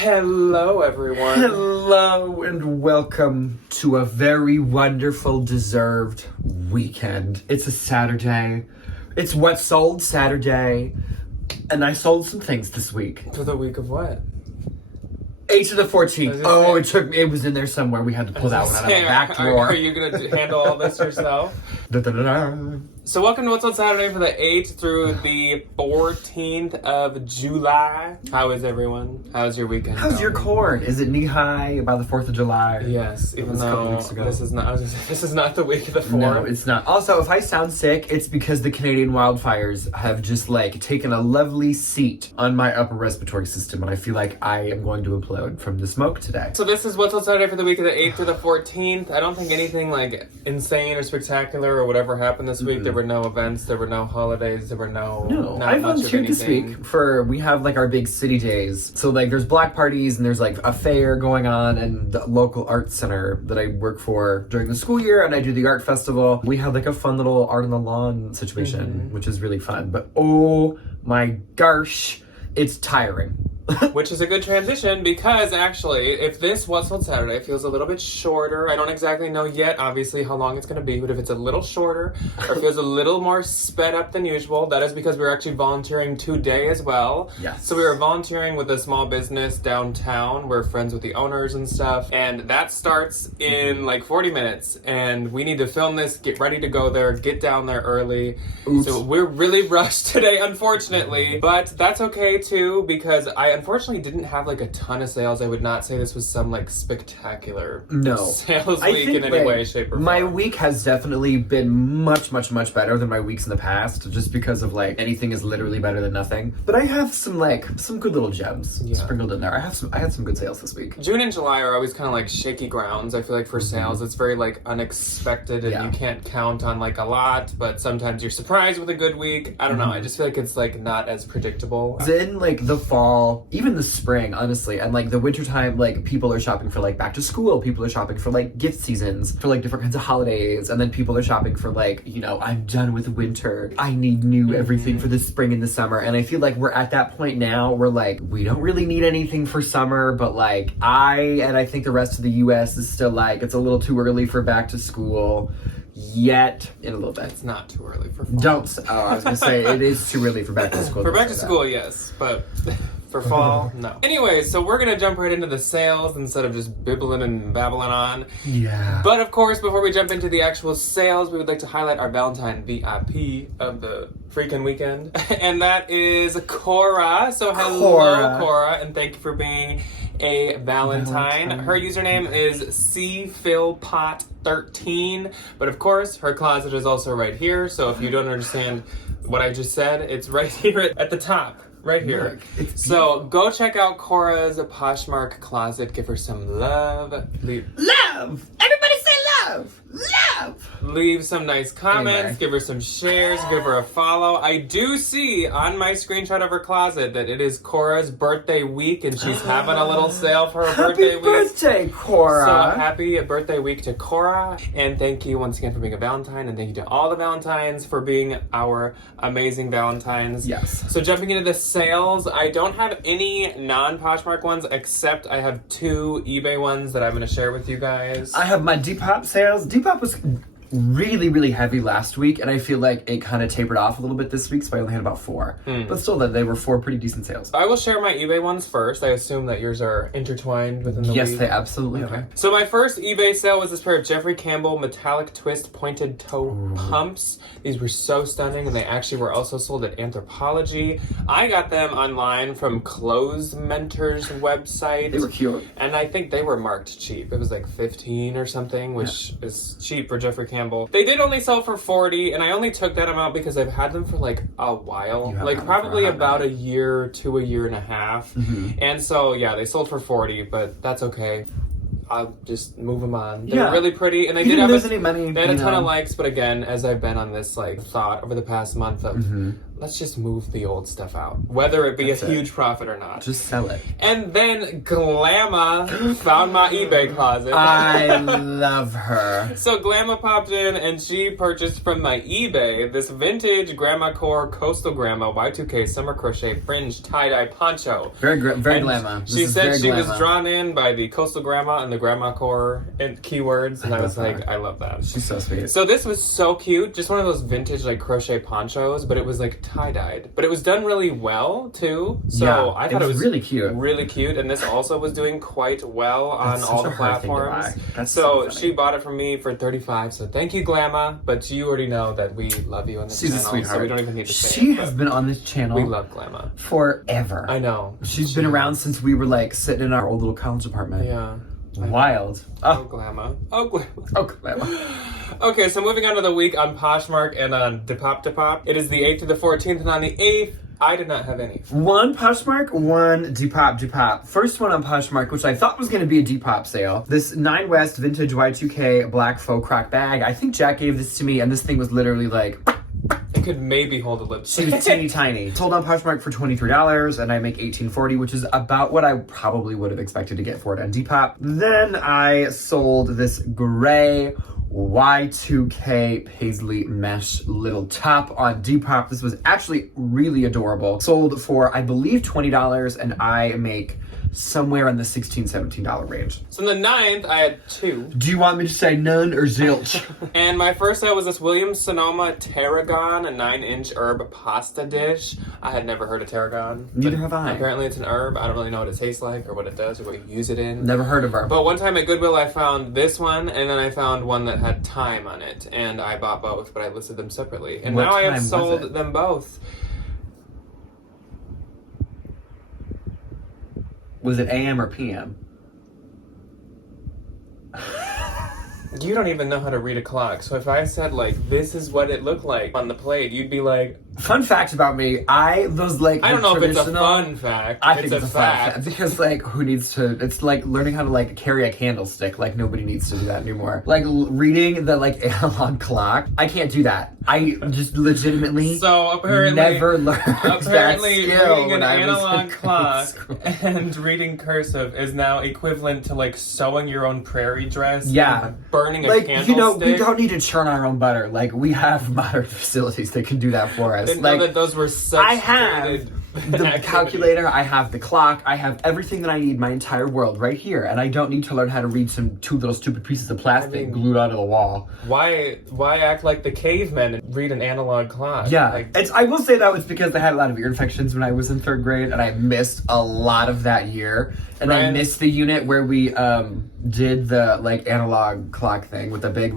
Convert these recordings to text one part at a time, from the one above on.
Hello, everyone. Hello and welcome to a very wonderful, deserved weekend. It's a Saturday. It's What Sold Saturday. And I sold some things this week. For the week of what? 8 to the 14th. Oh, it was in there somewhere. We had to pull that one out of the back drawer. Are you going to handle all this yourself? Da-da-da-da. So welcome to What's on Saturday for the 8th through the 14th of July. How is everyone? How's your weekend? How's your corn? Is it knee-high by the 4th of July? Yes, even though this is not the week of the 4th. No, it's not. Also, if I sound sick, it's because the Canadian wildfires have just, taken a lovely seat on my upper respiratory system, and I feel like I am going to implode from the smoke today. So this is What's on Saturday for the week of the 8th through the 14th. I don't think anything, insane or spectacular or whatever happened this week. There were no events, there were no holidays, there were not I much of volunteered this anything. week we have our big city days. So there's block parties and there's a fair going on and the local art center that I work for during the school year, and I do the art festival. We have a fun little art on the lawn situation, which is really fun. But oh my gosh, it's tiring. Which is a good transition because actually, if this What's on Saturday feels a little bit shorter, I don't exactly know yet, obviously, how long it's going to be, but if it's a little shorter or feels a little more sped up than usual, that is because we're actually volunteering today as well. Yes. So we are volunteering with a small business downtown. We're friends with the owners and stuff, and that starts in 40 minutes, and we need to film this, get ready to go there, get down there early. Oops. So we're really rushed today, unfortunately, but that's okay too, because I unfortunately didn't have a ton of sales. I would not say this was some spectacular sales week in any way, shape, or form. My week has definitely been much, much, much better than my weeks in the past, just because of anything is literally better than nothing. But I have some good little gems sprinkled in there. I had some good sales this week. June and July are always kind of shaky grounds. I feel like for sales, it's very unexpected, and you can't count on a lot. But sometimes you're surprised with a good week. I don't know. I just feel like it's not as predictable. Then the fall, even the spring, honestly, and the wintertime, people are shopping for back to school, people are shopping for gift seasons, for different kinds of holidays, and then people are shopping for I'm done with winter, I need new everything for the spring and the summer. And I feel we're at that point now where we don't really need anything for summer, but I think the rest of the US is still it's a little too early for back to school. Yet in a little bit. It's not too early for fall. I was gonna say it is too early for back to school. For back to school, yes, but for fall, no. Anyway, so we're gonna jump right into the sales instead of just bibbling and babbling on. Yeah. But of course, before we jump into the actual sales, we would like to highlight our Valentine VIP of the freaking weekend, and that is Cora. So hello, Cora, and thank you for being a Valentine. Her username is cphilpot13, but of course her closet is also right here, so if you don't understand what I just said, it's right here at the top, right here. So go check out Cora's Poshmark closet, give her some love. Love! Everybody say love! Love! Leave some nice comments, give her some shares, give her a follow. I do see on my screenshot of her closet that it is Cora's birthday week and she's having a little sale for her birthday week. Happy birthday, Cora! So happy birthday week to Cora, and thank you once again for being a Valentine, and thank you to all the Valentines for being our amazing Valentines. Yes. So jumping into the sales, I don't have any non-Poshmark ones except I have 2 eBay ones that I'm going to share with you guys. I have my Depop sales. Depop was really, really heavy last week, and I feel it kind of tapered off a little bit this week, so I only had about 4. But still, they were 4 pretty decent sales. I will share my eBay ones first. I assume that yours are intertwined within the week. Yes, they absolutely are. So my first eBay sale was this pair of Jeffrey Campbell metallic twist pointed toe pumps. These were so stunning, and they actually were also sold at Anthropologie. I got them online from Clothes Mentor's website. They were cute. And I think they were marked cheap. It was $15 or something, which is cheap for Jeffrey Campbell. They did only sell for $40, and I only took that amount because I've had them for a while, probably about a year to a year and a half. And so they sold for $40, but that's okay. I'll just move them on. They were really pretty, and they didn't lose any money. They had a ton of likes, but again, as I've been on this thought over the past month of let's just move the old stuff out, whether it be a huge profit or not. Just sell it. And then Glamma found my eBay closet. I love her. So Glamma popped in and she purchased from my eBay this vintage Grandma Core Coastal Grandma Y2K summer crochet fringe tie-dye poncho. Very Glamma. She said she was drawn in by the Coastal Grandma and the Grandma Core keywords, and I was like, I love that. She's so sweet. So this was so cute, just one of those vintage like crochet ponchos, but it was like tie-dyed. But it was done really well too. So I thought it was really cute. Really cute, and this also was doing quite well on all the platforms. That's so she bought it from me for $35. So thank you, Glamma. But you already know that we love you on this channel. She's a sweetheart. So we don't even need to say She it, has been on this channel. We love Glamma forever. I know. She's been around since we were like sitting in our old little college apartment. Yeah. Wild. Oh, Glamma. Oh, Glamma. Oh, Glamma. Okay, so moving on to the week on Poshmark and on Depop. It is the 8th to the 14th, and on the 8th, I did not have any. One Poshmark, one Depop. First one on Poshmark, which I thought was going to be a Depop sale. This 9 West vintage Y2K black faux croc bag. I think Jack gave this to me, and this thing was literally like... It could maybe hold a lipstick. She was teeny tiny. Sold on Poshmark for $23, and I make $18.40, which is about what I probably would have expected to get for it on Depop. Then I sold this gray Y2K paisley mesh little top on Depop. This was actually really adorable. Sold for, I believe, $20, and I make somewhere in the $16, $17 range. So on the 9th, I had 2. Do you want me to say none or zilch? And my first sale was this Williams-Sonoma Tarragon, a 9-inch herb pasta dish. I had never heard of tarragon. Neither have I. Apparently it's an herb. I don't really know what it tastes like or what it does or what you use it in. Never heard of her. But one time at Goodwill, I found this one, and then I found one that had thyme on it. And I bought both, but I listed them separately. And now I have sold them both. Was it AM or PM? You don't even know how to read a clock. So if I said, like, this is what it looked like on the plate, you'd be like... Fun fact about me, I don't know if it's a fun fact. I think it's a fact. Because, like, who needs to... It's like learning how to, like, carry a candlestick. Like, nobody needs to do that anymore. Like, reading the, like, analog clock. I can't do that. I just legitimately never learned that skill reading an analog clock and reading cursive is now equivalent to, like, sewing your own prairie dress. Yeah. Burning a candlestick. You know, we don't need to churn our own butter. Like, we have modern facilities that can do that for us. Didn't know that those were such I have the calculator, I have the clock, I have everything that I need, my entire world right here, and I don't need to learn how to read some 2 little stupid pieces of plastic glued onto the wall. Why act like the cavemen and read an analog clock? Yeah, I will say that was because I had a lot of ear infections when I was in 3rd grade, and I missed a lot of that year, and I missed the unit where we did the like analog clock thing with the big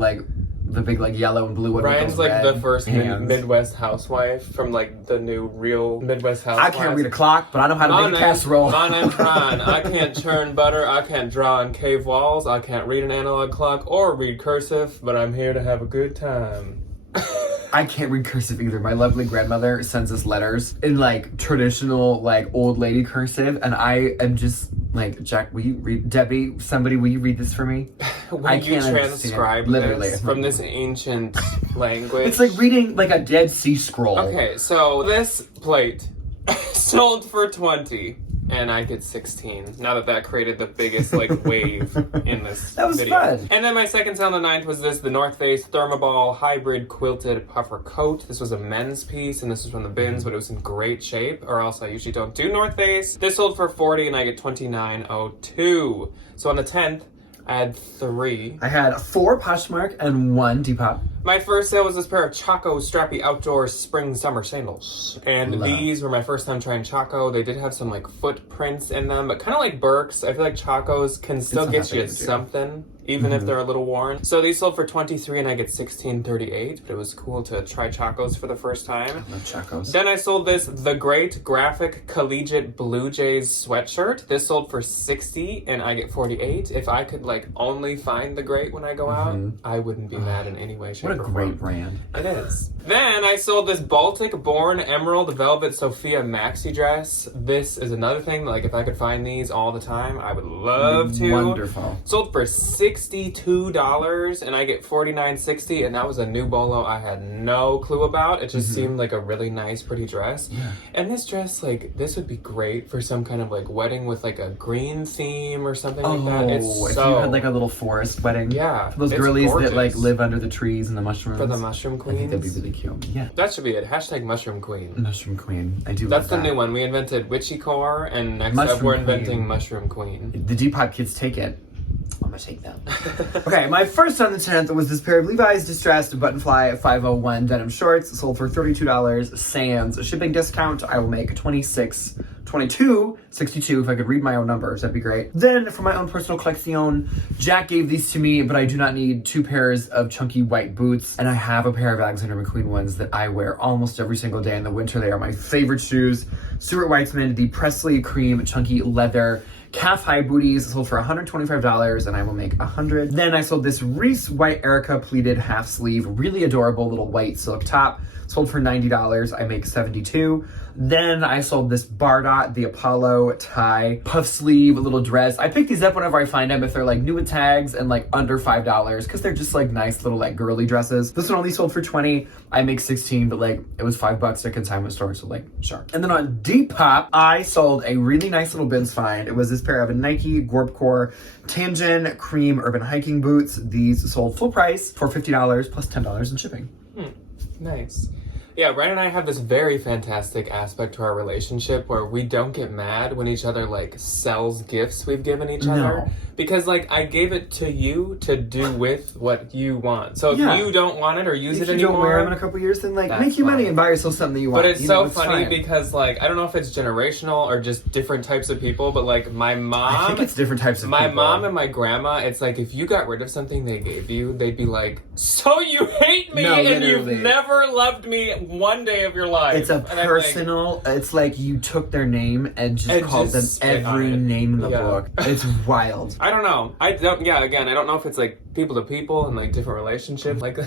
yellow and blue one. Ryan's like the first Midwest housewife from like the new real Midwest housewife. I can't read a clock, but I know how to make a casserole. My name's Ryan. I can't churn butter. I can't draw on cave walls. I can't read an analog clock or read cursive, but I'm here to have a good time. I can't read cursive either. My lovely grandmother sends us letters in like traditional like old lady cursive, and I am just like, Jack, will you read? Debbie, somebody, will you read this for me? I can't transcribe this from this ancient language. It's like reading like a Dead Sea Scroll. Okay, so this plate sold for $20. And I get 16. Now that created the biggest like wave in this that was video. Fun. And then my second sale on the 9th was the North Face Thermoball Hybrid Quilted Puffer Coat. This was a men's piece, and this was from the bins, but it was in great shape, or else I usually don't do North Face. This sold for $40, and I get $29.02. So on the 10th, I had 3. I had 4 Poshmark and 1 Depop. My first sale was this pair of Chaco strappy outdoor spring summer sandals. And these were my first time trying Chaco. They did have some like footprints in them, but kind of like Birks, I feel like Chacos can still get you something. Even if they're a little worn. So these sold for $23 and I get $16.38, but it was cool to try Chacos for the first time. I love Chacos. Then I sold this The Great Graphic Collegiate Blue Jays sweatshirt. This sold for $60 and I get $48. If I could like only find The Great when I go out, I wouldn't be mad in any way, shape, or form. What a great brand. It is. Then I sold this Baltic Born Emerald Velvet Sophia maxi dress. This is another thing, like if I could find these all the time, I would love to. Wonderful. Sold for $60 $62 and I get $49.60, and that was a new bolo I had no clue about. It just seemed like a really nice, pretty dress. Yeah. And this dress, like, this would be great for some kind of like wedding with like a green theme or something like that. It's if so, you had like a little forest wedding. yeah, For those it's girlies gorgeous. that like live under the trees and the mushrooms. For the mushroom I think that'd be queens. really cute. Yeah. That should be it. Hashtag mushroom queen. Mushroom queen. I do That's love the that. new one. We invented witchy core, and next Mushroom up we're queen. inventing mushroom queen. The Depop kids take it. I'm gonna take them. Okay, my first on the 10th was this pair of Levi's distressed buttonfly 501 denim shorts, sold for $32. Sans shipping discount. I will make $22.62 if I could read my own numbers. That'd be great. Then for my own personal collection, Jack gave these to me, but I do not need 2 pairs of chunky white boots, and I have a pair of Alexander McQueen ones that I wear almost every single day in the winter. They are my favorite shoes. Stuart Weitzman, the Presley cream chunky leather calf-high booties, sold for $125, and I will make $100. Then I sold this Reese White Erica pleated half sleeve, really adorable little white silk top, sold for $90. I make $72. Then I sold this Bardot, the Apollo tie, puff sleeve, little dress. I pick these up whenever I find them if they're like new with tags and like under $5 because they're just like nice little like girly dresses. This one only sold for $20. I make $16, but like it was $5 at a consignment store, so like sure. And then on Depop, I sold a really nice little bins find. It was this pair of Nike Gorpcore Tangen cream urban hiking boots. These sold full price for $50 plus $10 in shipping. Nice. Yeah, Ryan and I have this very fantastic aspect to our relationship where we don't get mad when each other like sells gifts we've given each other. Because like I gave it to you to do with what you want. So if you don't want it or use If it you anymore, don't wear them in a couple years, then like that's make your money fine. and buy yourself something that you want. But it's You so know, funny fine. because like I don't know if it's generational or just different types of people, but like my mom, I think it's different types of my people. mom and my grandma, it's like if you got rid of something they gave you, they'd be like, "So you hate me No, and literally. you've never loved me one day of your life." It's a And I'm like, personal. It's like you took their name and just And called just them spit on every it. name in the Yeah. book. It's wild. I don't know. I don't. Yeah, again, I don't know if it's like people to people and like different relationships. Like,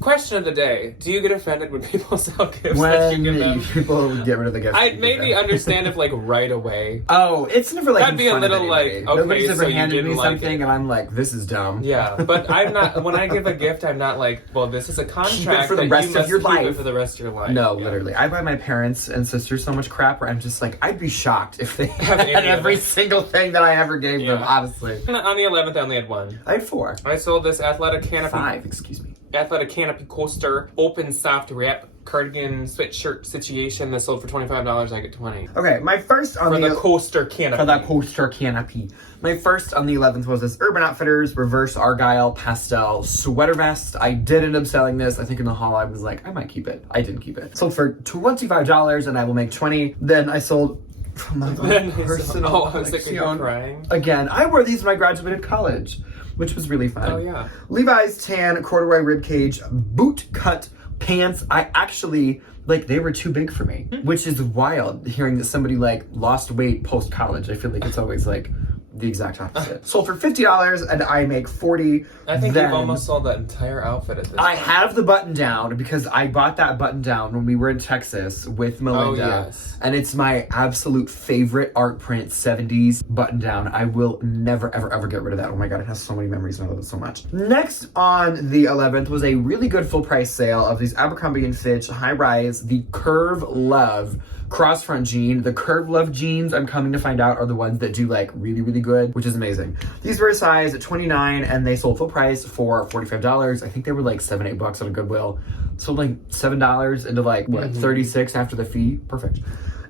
question of the day: do you get offended when people sell gifts that you When give them? people get rid of the gifts, I'd maybe understand if like right away. Oh, it's never like That'd in be a front of little, like, anybody. okay, Nobody's ever so you handed me didn't like something it. and I'm like, this is dumb. Yeah, but I'm not. When I give a gift, I'm not like, well, this is a contract for the that rest you of must your keep it life. for the rest of your life. No, Yeah. literally. I buy my parents and sisters so much crap where I'm just like, I'd be shocked if they Have had any of every it. single thing that I ever gave them, Yeah. honestly. On the 11th, I only had one. I had 4. I sold this athletic canopy 5, excuse me. coaster, open soft wrap cardigan sweatshirt situation that sold for $25. I get 20 Okay, my first on for the the coaster canopy. for that coaster canopy. My first on the 11th was this Urban Outfitters reverse Argyle pastel sweater vest. I did end up selling this. I think in the haul I was like, I might keep it. I didn't keep it. Sold for $25 and I will make 20. Then I sold from my own personal Oh, I was like, are you collection. crying? Again, I wore these when I graduated college, which was really fun. Oh, yeah. Levi's tan corduroy ribcage boot cut pants. I actually, like, they were too big for me, which is wild hearing that somebody, like, lost weight post-college. I feel like it's always, like, the exact opposite. Sold for $50 and I make 40. I think Then you've almost sold that entire outfit at this I point. have the button down because I bought that button down when we were in Texas with Melinda. Oh, yes. And it's my absolute favorite art print 70s button down. I will never, ever, ever get rid of that. Oh my God, it has so many memories and I love it so much. Next on the 11th was a really good full price sale of these Abercrombie & Fitch high rise, the Curve Love cross front jean. The Curve Love jeans, I'm coming to find out, are the ones that do like really, really good, which is amazing. These were a size 29 and they sold full price for $45. I think they were like $7-8 on a Goodwill. Sold like $7 into like what, 36 after the fee. Perfect.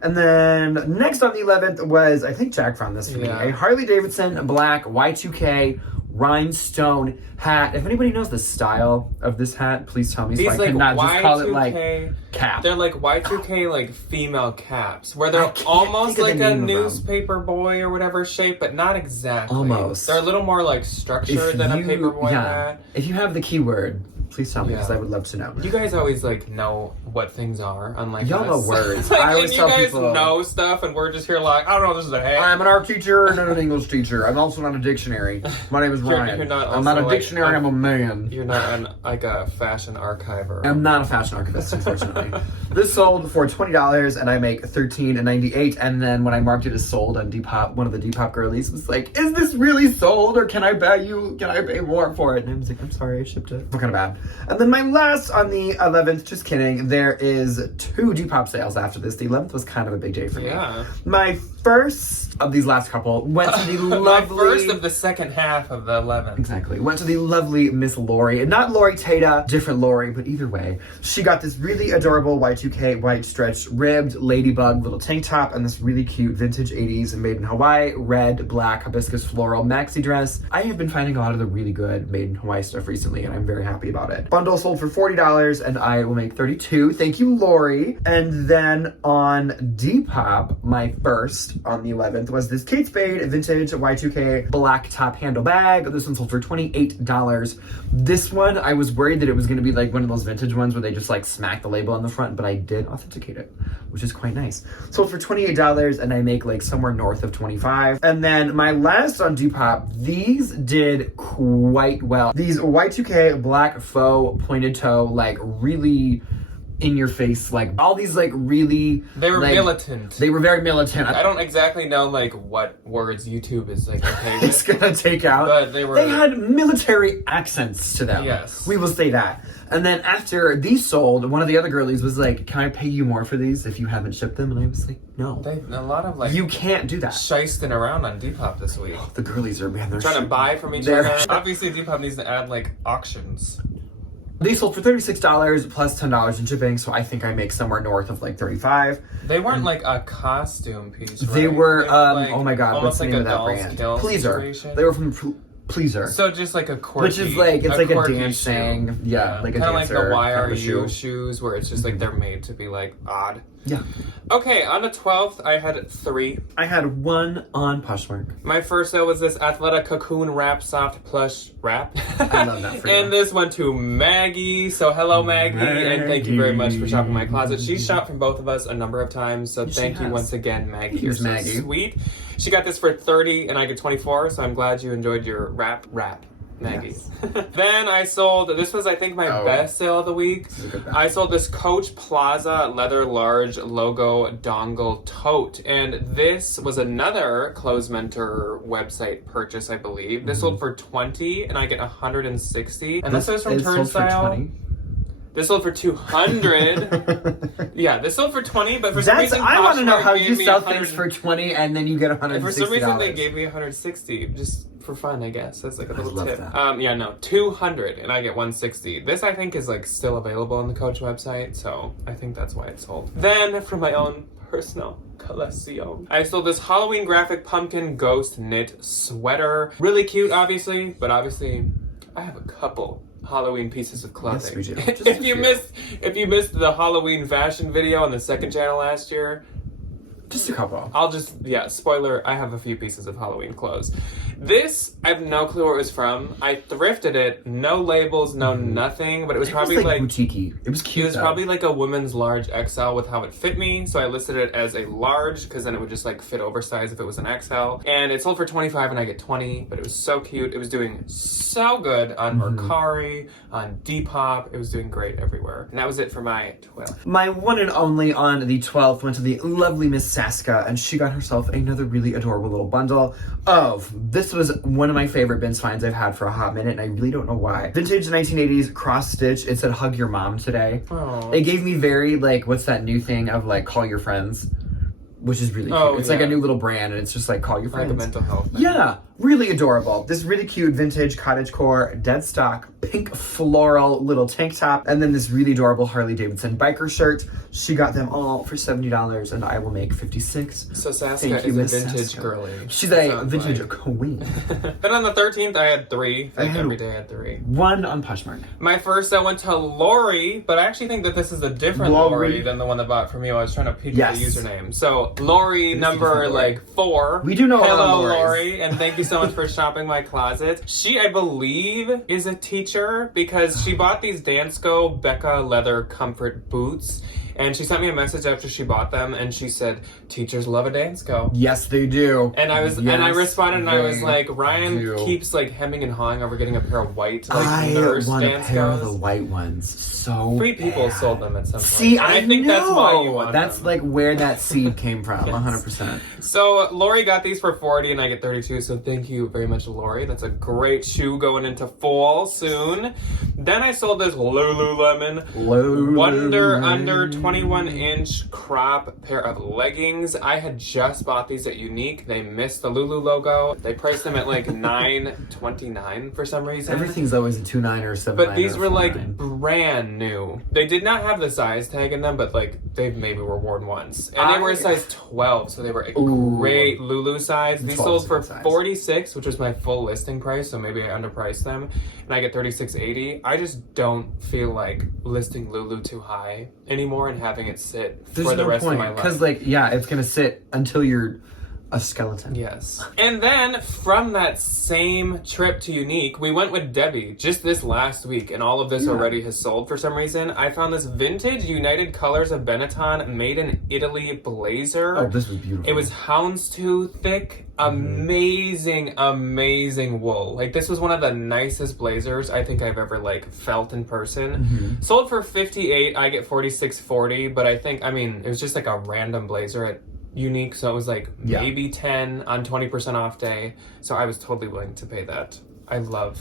And then next on the 11th was, I think Jack found this for me, a Harley Davidson black Y2K rhinestone hat. If anybody knows the style of this hat, please tell me so I cannot just call it like cap. They're like Y2K like female caps where they're almost like a newspaper boy or whatever shape, but not exactly. Almost. They're a little more like structured than a paper boy hat. If you have the keyword, Please tell me, because I would love to know. You guys always like know what things are, unlike y'all us. know words. Like, I always and tell you guys people know stuff, and we're just here like, I don't know, this is a hey. I'm an art teacher, not an English teacher. I'm also not a dictionary. My name is Ryan. I'm not a dictionary. I'm a man. You're not like a fashion archiver. I'm not a fashion archivist, unfortunately. This sold for $20, and I make $13.98. And then when I marked it as sold on Depop, one of the Depop girlies was like, "Is this really sold, or can I pay more for it?" And I was like, "I'm sorry, I shipped it." What kind of bad? And then my last on the 11th, just kidding. There is 2 Depop sales after this. The 11th was kind of a big day for me. My first of these last couple went to the lovely... My first of the second half of the 11th. Exactly. Went to the lovely Miss Lori. And not Lori Tata, different Lori, but either way. She got this really adorable Y2K white stretch ribbed ladybug little tank top and this really cute vintage 80s made in Hawaii, red, black, hibiscus floral maxi dress. I have been finding a lot of the really good made in Hawaii stuff recently, and I'm very happy about it. Bundle sold for $40, and I will make $32. Thank you, Lori. And then on Depop, my first on the 11th was this Kate Spade vintage Y2K black top handle bag. This one sold for $28. This one, I was worried that it was going to be like one of those vintage ones where they just like smack the label on the front, but I did authenticate it, which is quite nice. Sold for $28, and I make like somewhere north of $25. And then my last on Depop, these did quite well. These Y2K black faux pointed toe, like really in your face, like all these like really... They were like, militant. They were very militant. I don't exactly know like what words YouTube is like okay it's gonna take out. But they had military accents to them. Yes. We will say that. And then after these sold, one of the other girlies was like, "Can I pay you more for these if you haven't shipped them?" And I was like, "No." A lot of like... You can't do that. Shysting around on Depop this week. The girlies are, man, they're trying to buy from each other. Obviously, Depop needs to add like auctions. These sold for $36 plus $10 in shipping, so I think I make somewhere north of like $35. They weren't like a costume piece, right? They were, like, oh my god, what's the name of that brand? Pleaser. They were from Pleaser. So just like a quirky... Which is like, it's like a dancing... dancing, yeah, like a dancer. Kind of like the Why Are You shoes, where it's just like they're made to be like odd. Yeah. Okay, on the 12th, I had 3. I had 1 on Poshmark. My first sale was this Athleta Cocoon Wrap Soft Plush Wrap. I love that for you. And this went to Maggie. So hello, Maggie. And thank you very much for shopping my closet. She shopped from both of us a number of times. So thank you once again, Maggie. You're so sweet. She got this for $30 and I get $24. So I'm glad you enjoyed your wrap. Maggie. Yes. Then I sold, this was I think my best sale of the week. I sold this Coach Plaza leather large logo dongle tote. And this was another Clothes Mentor website purchase, I believe. This sold for $20 and I get $160. And this is from Turnstile. This sold for $200. Yeah, this sold for $20, but for some reason I want to know how you sell 100... things for $20 and then you get $160. For some reason they gave me $160, just for fun, I guess. That's like a little tip. Yeah, no, $200 and I get $160. This I think is like still available on the Coach website, so I think that's why it sold. Then for my own personal collection, I sold this Halloween graphic pumpkin ghost knit sweater. Really cute, obviously, but obviously I have a couple Halloween pieces of clothing. Yes, we do. If you missed the Halloween fashion video on the second channel last year, just a couple. I'll just, spoiler, I have a few pieces of Halloween clothes. This, I have no clue where it was from. I thrifted it, no labels, no nothing, but it was probably like boutique-y. It was cute. It was probably like a woman's large XL with how it fit me, so I listed it as a large because then it would just like fit oversized if it was an XL. And it sold for $25 and I get $20, but it was so cute. It was doing so good on Mercari, on Depop. It was doing great everywhere. And that was it for my 12th. My one and only on the 12th went to the lovely Miss Saska, and she got herself another really adorable little bundle of, this was one of my favorite bins finds I've had for a hot minute, and I really don't know why. Vintage 1980s cross stitch. It said hug your mom today. Aww. It gave me very like, what's that new thing of like call your friends, which is really cute. It's like a new little brand, and it's just like call your friends. Like a mental health thing. Yeah, really adorable. This really cute vintage cottagecore dead stock pink floral little tank top, and then this really adorable Harley Davidson biker shirt. She got them all for $70 and I will make $56. So Saska is a vintage girly. She's a vintage queen. Then on the 13th I had 3. Every day I had 3. 1 on Poshmark. My first I went to Lori, but I actually think that this is a different Lori than the one that bought from you. I was trying to peek at the username. So Lori number like 4. We do know hello Lori, and thank you so much for shopping my closet. She, I believe, is a teacher because she bought these Dansko Becca leather comfort boots. And she sent me a message after she bought them, and she said, "Teachers love a Dansko." Yes, they do. And I responded, and I was like, Ryan keeps like hemming and hawing over getting a pair of white, like nurse want Danskos. A pair of the white ones. So 3 people sold them at some point. See, and I think that's why you want That's them. like where that seed came from. 100%. So Lori got these for $40, and I get $32. So thank you very much, Lori. That's a great shoe going into fall soon. Then I sold this Lululemon under 21-inch crop pair of leggings. I had just bought these at Unique. They missed the Lulu logo. They priced them at like $9.29 for some reason. Everything's always a 2.9 or 7.9. But these were like 4.9. brand new. They did not have the size tag in them, but like they maybe were worn once. And they were a size 12, so they were a great Lulu size. These sold for $46, which was my full listing price, so maybe I underpriced them. And I get $36.80. I just don't feel like listing Lulu too high anymore and having it sit for the rest of my life. Because like, yeah, it's gonna sit until you're a skeleton. Yes. And then from that same trip to Unique, we went with Debbie just this last week, and all of this already has sold for some reason. I found this vintage United Colors of Benetton made in Italy blazer. Oh, this was beautiful. It was houndstooth thick, amazing wool. Like, this was one of the nicest blazers I think I've ever like felt in person. Sold for $58. I get $46.40, but I mean, it was just like a random blazer at Unique, so it was like maybe 10 on 20% off day. So I was totally willing to pay that. I love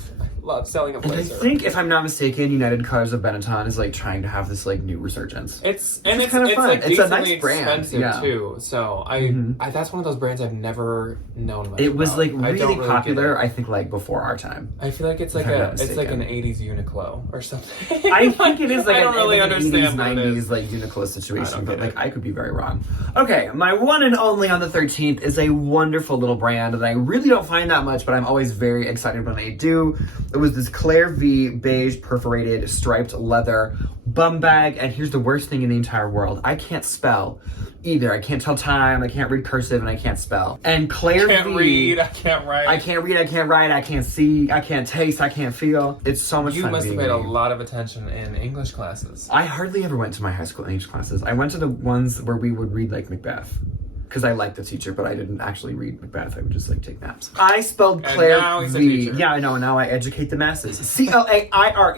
selling a blazer. And I think, if I'm not mistaken, United Colors of Benetton is like trying to have this like new resurgence. It's kind of fun. like It's a decently nice brand, expensive too. So I that's one of those brands I've never known much It was about. like I don't really really popular, get it. I think, like before our time. I feel like it's like an 80s Uniqlo or something. I think it is like I don't really an understand 80s, what it 90s is. like Uniqlo situation, but get like it. I could be very wrong. Okay, my one and only on the 13th is a wonderful little brand that I really don't find that much, but I'm always very excited when I do. It was this Claire V beige perforated striped leather bum bag, and here's the worst thing in the entire world. I can't spell either. I can't tell time, I can't read cursive, and I can't spell. And Claire I can't V... read, I can't write. I can't read, I can't write, I can't see, I can't taste, I can't feel. It's so much fun. You must have paid a me. lot of attention in English classes. I hardly ever went to my high school English classes. I went to the ones where we would read like Macbeth. Because I liked the teacher, but I didn't actually read Macbeth. I would just like take naps. I spelled Claire now he's a V. teacher. Yeah, I know. Now I educate the masses. Claire,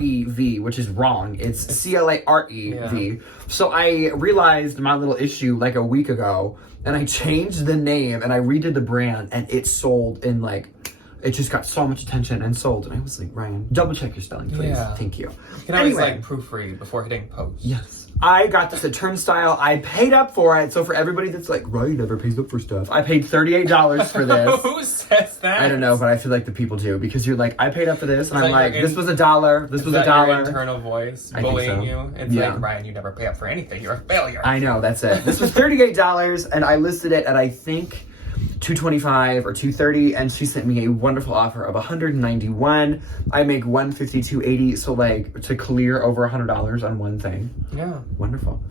which is wrong. It's Clarev. So I realized my little issue like a week ago, and I changed the name and I redid the brand, and it sold in like. It just got so much attention and sold, and I was like, Ryan, double check your spelling, please. Yeah. Thank you. You can always like proofread before hitting post. Yes. I got this at Turnstile. I paid up for it. So for everybody that's like, Ryan never pays up for stuff, I paid $38 for this. Who says that? I don't know, but I feel like the people do, because you're like, I paid up for this, and I'm like, your this was $1. This was $1. Your internal voice I think bullying so. you. It's like, Ryan, you never pay up for anything. You're a failure. I know, that's it. This was $38, and I listed it at I think $225 or $230, and she sent me a wonderful offer of $191. I make $152.80, so like to clear over $100 on one thing. Yeah. Wonderful.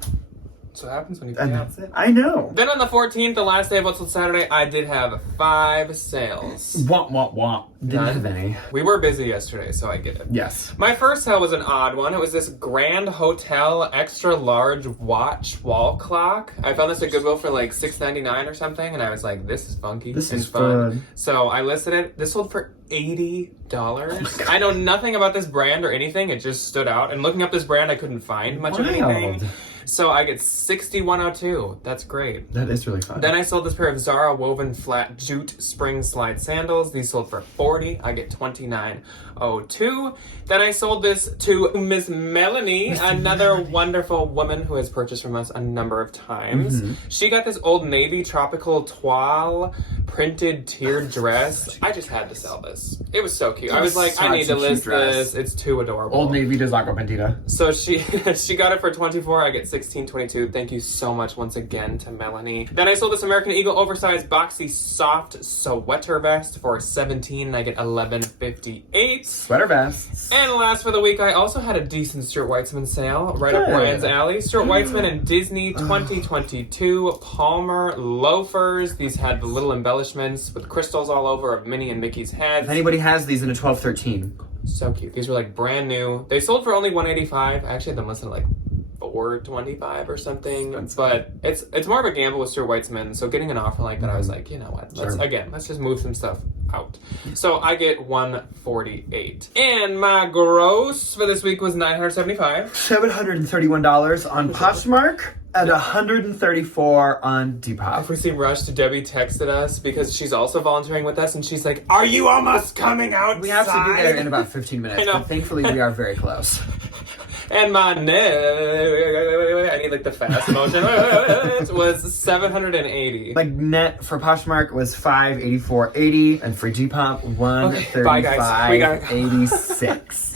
That's what happens when you pay And up. that's it. I know. Then on the 14th, the last day of What's on Saturday, I did have 5 sales. Womp womp womp. Didn't have any. We were busy yesterday, so I get it. Yes. My first sale was an odd one. It was this Grand Hotel extra large watch wall clock. I found this at Goodwill for like $6.99 or something, and I was like, this is funky. This and is fun. So I listed it. This sold for $80. I know nothing about this brand or anything. It just stood out. And looking up this brand, I couldn't find much of anything. So I get $61.02. That's great. That is really fun. Then I sold this pair of Zara woven flat jute spring slide sandals. These sold for $40. I get $29.02. Then I sold this to Miss Melanie, another wonderful woman who has purchased from us a number of times. She got this Old Navy tropical toile printed tiered dress. I just had to sell this. It was so cute. I was like, I need to list this. It's too adorable. Old Navy does agua bendita. So she got it for $24. I get 1622. Thank you so much once again to Melanie. Then I sold this American Eagle oversized boxy soft sweater vest for $17 and I get $11.58. Sweater vests. And last for the week, I also had a decent Stuart Weitzman sale right up Good. Brian's alley. Stuart Weitzman and Disney 2022 Palmer loafers. These had the little embellishments with crystals all over of Minnie and Mickey's heads. If anybody has these in a 12-13. So cute. These were like brand new. They sold for only $185. I actually had them listed like $425 or something. But it's more of a gamble with Stuart Weitzman. So getting an offer like that, I was like, you know what? Let's just move some stuff out. So I get $148. And my gross for this week was $975. $731 on Poshmark and $134 on Depop. If we see rushed, Debbie texted us because she's also volunteering with us, and she's like, "Are you almost coming out?" We have to be there in about 15 minutes, but thankfully we are very close. And my net, I need like the fast motion, was $780. Like net for Poshmark was $584.80, and for Depop $135.86.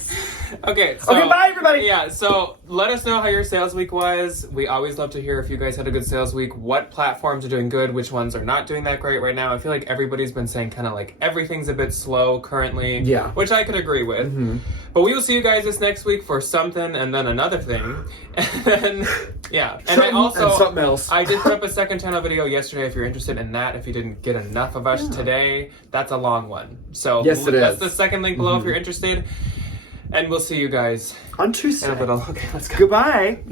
Okay, so, okay, bye everybody! Yeah, so let us know how your sales week was. We always love to hear if you guys had a good sales week, what platforms are doing good, which ones are not doing that great right now. I feel like everybody's been saying kind of like everything's a bit slow currently, yeah, which I could agree with. Mm-hmm. But we will see you guys this next week for something and then another thing. And then, yeah. And I also, and something else. I did put up a second channel video yesterday if you're interested in that. If you didn't get enough of us today, that's a long one. So yes, that's the second link below if you're interested. And we'll see you guys on Tuesday. in a little. Okay, let's go. Goodbye.